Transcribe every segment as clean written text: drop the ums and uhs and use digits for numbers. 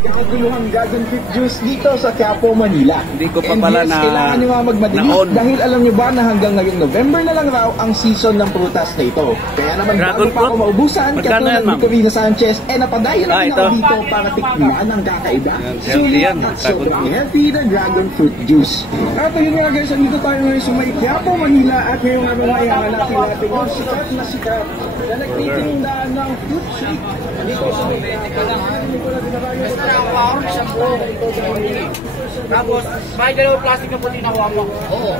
Kakaguluhang dragon fruit juice dito sa Quiapo, Manila. Hindi ko pa pala na kailangan nyo mga magmadali dahil alam nyo ba na hanggang ngayong November na lang raw ang season ng prutas na ito. Kaya naman bago pa ako maubusan, katulad ni Corina Sanchez, napadayo na ako dito para tikman ang kakaiba. Sulit at sobrang healthy na dragon fruit juice. At yun nga guys, dito tayo ngayon sa may Quiapo, Manila at ngayong araw na ihanapin natin yung sikat na sikat na nagtitinda ng fruit shake. Dito sa may tapos, may dalawang plastic na puti na kuha mo. Oo.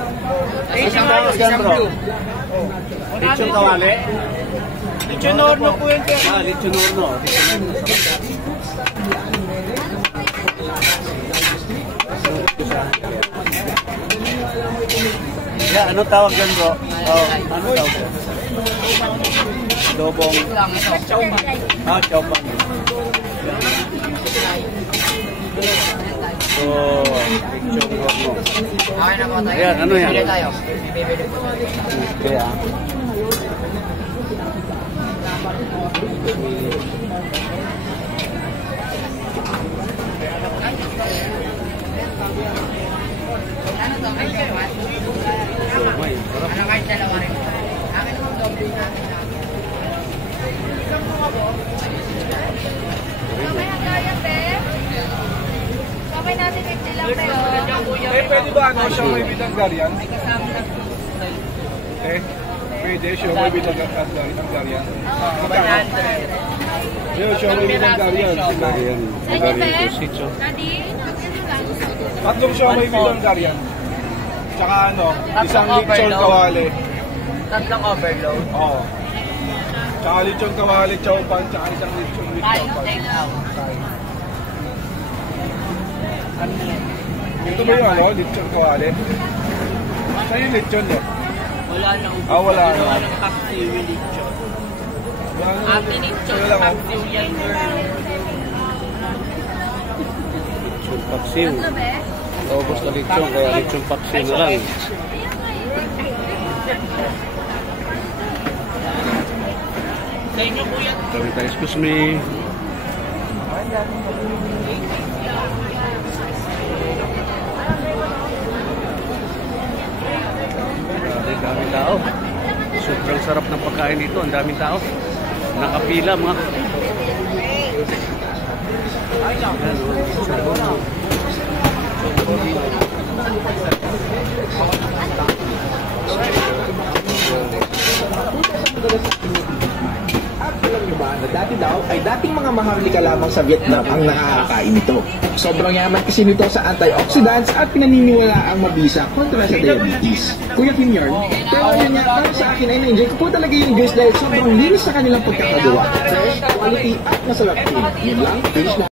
Isang bawas yan bro. Lechon kawali? Lechon horno po yun. Lechon horno. Yeah, ano tawag yan bro? Ano tawag yan? Dobong. Chowpan. So, lechon horno. Ayan, ano yan? Bibili tayo. Kaya. Ano to? May dalawa? Ano kahit dalawa rin? Akin naman doble natin na. Isang mga po? Kamay hanggayan, be? Kamay natin 50 lang, be, pwede ba ano siya may bilanggar yan? May kasama na po. Pwede siya may bilanggar yan. Oo. 100. Siya may bilanggar yan. Saan yun, be? Daddy? Tatlong siya may bilanggar yan. Tsaka ano, isang lechon kawali. Tatlong overload. Oo. Tsaka lechon kawali, chowpan, tsaka isang lechon Tayo, chowpan. take out. Ito ba yung ano, lechon kawali? Saan yung lechon eh? Wala nang wala na. Wala nang paksiw yung lechon. Atin lechon, Wala lang. paksiw yan, girl. Lechon paksiw. Tatlo, be? Ubos na lechon, kaya lechon paksiw na lang. Sa inyo po yan. Excuse me. Daming tao. Sobrang sarap ng pagkain dito. Ang daming tao. Nakapila mga. At alam nyo ba na dati daw ay dating mga maharlika lamang sa Vietnam ang nakakakain nito. Sobrang yaman kasi nito sa antioxidants at pinaniniwala ang mabisa kontra sa diabetes. Kuya Kim yarn, pero yun nga, para sa akin ay na-enjoy ko po talaga yung juice dahil sobrang linis sa kanilang pagkakagawa. Fresh, quality at masarap din. Yun lang, finish na.